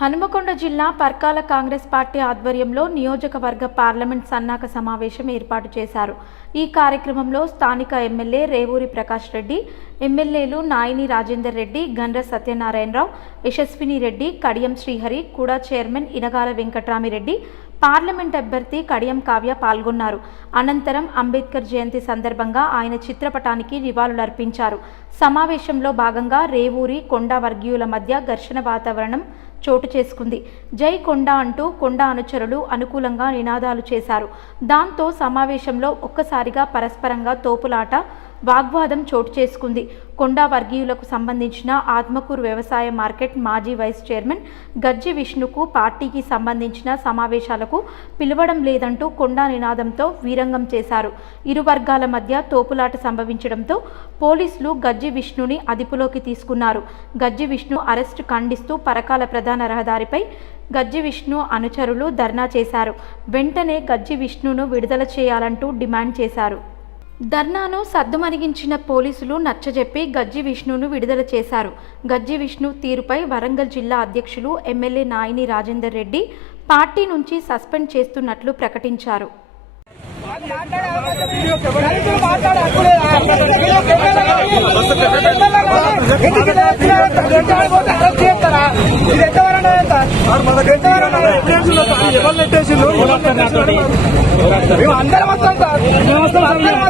హనుమకొండ జిల్లా పర్కాల కాంగ్రెస్ పార్టీ ఆధ్వర్యంలో నియోజకవర్గ పార్లమెంట్ సన్నాహక సమావేశం ఏర్పాటు చేశారు. ఈ కార్యక్రమంలో స్థానిక ఎమ్మెల్యే రేవూరి ప్రకాష్ రెడ్డి ఎమ్మెల్యేలు నాయిని రాజేందర్ రెడ్డి గండ్ర సత్యనారాయణరావు యశస్విని రెడ్డి కడియం శ్రీహరి కూడా చైర్మన్ ఇనగాల వెంకట్రామిరెడ్డి పార్లమెంట్ అభ్యర్థి కడియం కావ్య పాల్గొన్నారు. అనంతరం అంబేద్కర్ జయంతి సందర్భంగా ఆయన చిత్రపటానికి నివాళులర్పించారు. సమావేశంలో భాగంగా రేవూరి కొండ వర్గీయుల మధ్య ఘర్షణ వాతావరణం చోటు చేసుకుంది. జై కొండ అంటూ కొండ అనుచరులు అనుకూలంగా నినాదాలు చేశారు. దాంతో సమావేశంలో ఒక్కసారిగా పరస్పరంగా తోపులాట వాగ్వాదం చోటు చేసుకుంది. కొండా వర్గీయులకు సంబంధించిన ఆత్మకూరు వ్యవసాయ మార్కెట్ మాజీ వైస్ చైర్మన్ గజ్జి విష్ణుకు పార్టీకి సంబంధించిన సమావేశాలకు పిలవడం లేదంటూ కొండా నినాదంతో వీరంగం చేశారు. ఇరు వర్గాల మధ్య తోపులాట సంభవించడంతో పోలీసులు గజ్జి విష్ణుని అదుపులోకి తీసుకున్నారు. గజ్జి విష్ణు అరెస్టు ఖండిస్తూ పరకాల ప్రధాన రహదారిపై గజ్జి విష్ణు అనుచరులు ధర్నా చేశారు. వెంటనే గజ్జి విష్ణును విడుదల చేయాలంటూ డిమాండ్ చేశారు. ధర్నాను సద్దుమణిగించిన పోలీసులు నచ్చజెప్పి గజ్జి విష్ణును విడుదల చేశారు. గజ్జి విష్ణు తీరుపై వరంగల్ జిల్లా అధ్యక్షులు ఎమ్మెల్యే నాయిని రాజేందర్ రెడ్డి పార్టీ నుంచి సస్పెండ్ చేస్తున్నట్లు ప్రకటించారు. మేము అందరం వస్తాం సార్. అందరం వస్తాం మేము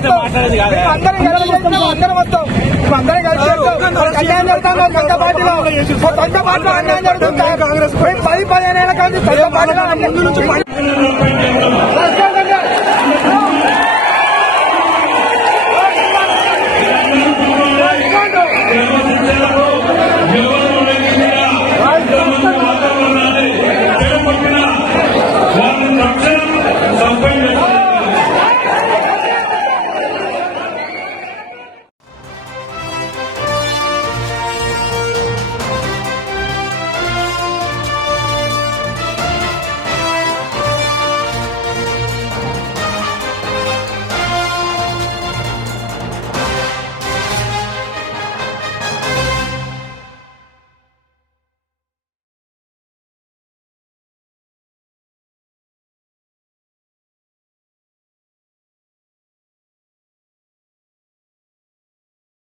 అందరం ఇరవై చేసినాం అందరం వస్తాం మేము అందరం కలిసి చేస్తాం మనకు అన్యాయం జరుగుతుంది సొంత పార్టీలో. సొంత పార్టీలో అన్యాయం జరుగుతుంది మేము పది పదిహేను ఏళ్ళ కానీ సొంత పార్టీలో